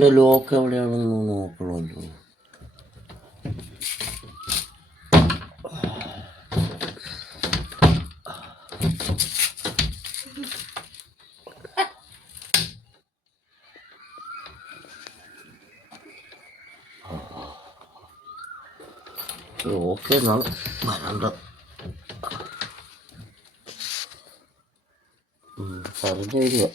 എൻ്റെ ലോക്ക് എവിടെയാണെന്ന് നോക്കണമല്ലോ. ഓക്കെ എന്നാണ് വരേണ്ടത്. പറഞ്ഞു വരിക.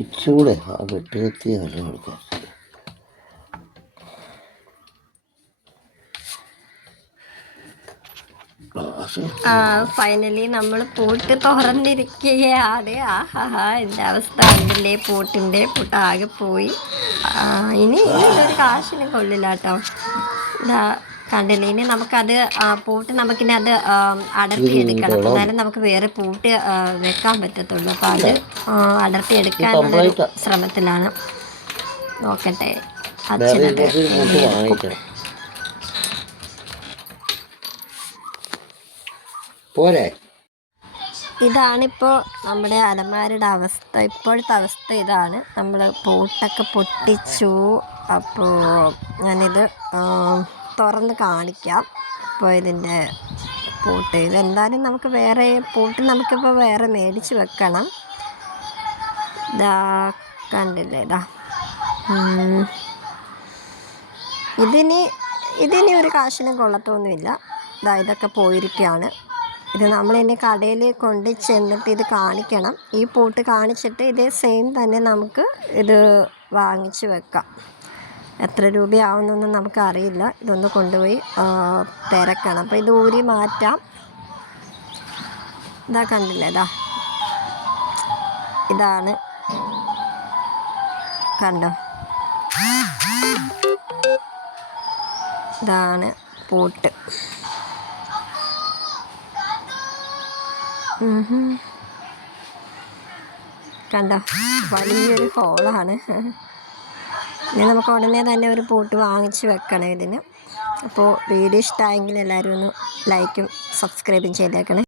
ഇച്ചൂടെ ആ വെട്ടുകത്തി അല്ല എടുക്കാം. ഫൈനലി നമ്മൾ പൂട്ട് തുറന്നിരിക്കുകയാണ്. ആഹാ എൻ്റെ അവസ്ഥ കണ്ടില്ലേ, പൂട്ടാകെ പോയി. ഇനി ഒരു കാശിന് കൊള്ളില്ല കേട്ടോ. ഇതാ കണ്ടില്ലേ, ഇനി നമുക്കത് നമുക്കിനി അത് അടർത്തിയെടുക്കണം. എന്നാലും നമുക്ക് വേറെ പൂട്ട് വെക്കാൻ പറ്റത്തുള്ളൂ. അപ്പോൾ അത് അടർത്തിയെടുക്കാനുള്ളൊരു ശ്രമത്തിലാണ്. നോക്കട്ടെ, അച്ഛനത് പോരെ. ഇതാണിപ്പോൾ നമ്മുടെ അലമാരയുടെ അവസ്ഥ. ഇപ്പോഴത്തെ അവസ്ഥ ഇതാണ്. നമ്മൾ പൂട്ടൊക്കെ പൊട്ടിച്ചു. അപ്പോൾ ഞാനിത് തുറന്ന് കാണിക്കാം. അപ്പോൾ ഇതിൻ്റെ പൂട്ട് ഇതെന്തായാലും നമുക്ക് വേറെ പൂട്ട് നമുക്കിപ്പോൾ വേറെ മേടിച്ച് വെക്കണം. ഇതാ കണ്ടില്ലേ, ഇതിനി ഒരു കാശിനും കൊള്ളത്തൊന്നുമില്ല. ഇതൊക്കെ പോയിരിക്കുകയാണ്. ഇത് നമ്മളിനി കടയിൽ കൊണ്ട് ചെന്നിട്ട് ഇത് കാണിക്കണം. ഈ പൂട്ട് കാണിച്ചിട്ട് ഇതേ സെയിം തന്നെ നമുക്ക് ഇത് വാങ്ങിച്ച് വെക്കാം. എത്ര രൂപയാവുന്നൊന്നും നമുക്കറിയില്ല. ഇതൊന്ന് കൊണ്ടുപോയി തിരക്കണം. അപ്പോൾ ഇത് ഊരി മാറ്റാം. ഇതാ കണ്ടില്ലേ, ഇതാണ് കണ്ടോ, ഇതാണ് പൂട്ട്. കണ്ടോ, വലിയൊരു ഹോളാണ്. ഇനി നമുക്ക് ഉടനെ തന്നെ ഒരു പൂട്ട് വാങ്ങിച്ച് വെക്കണം ഇതിന്. അപ്പോൾ വീഡിയോ ഇഷ്ടമായെങ്കിൽ എല്ലാവരും ഒന്ന് ലൈക്കും സബ്സ്ക്രൈബും ചെയ്തേക്കണേ.